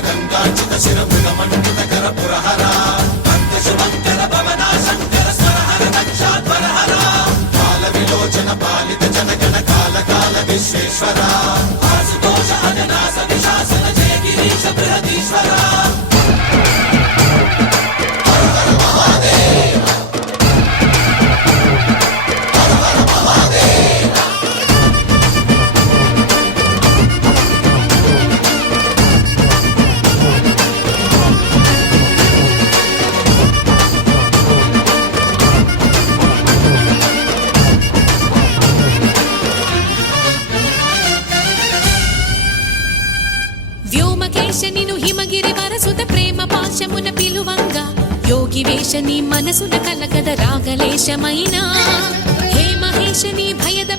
గంగాచిత శిర మృగమండిత కర పురహర భక్త శుభంకర భవనా శంకర స్వరహర దక్షాధ్వరహర కాల విలోచన పాలిత జనగణ కాల కాల విశ్వేశ్వర ఆశుతోష అజనాస విశాసన జయ గిరీశ బృహదీశ్వర నిను హిమగిరి వరసుత ప్రేమ పాశమున పిలువంగా యోగి వేష నీ మనసున కలగద రాగలేశమైనా హే మహేశ నీ భయద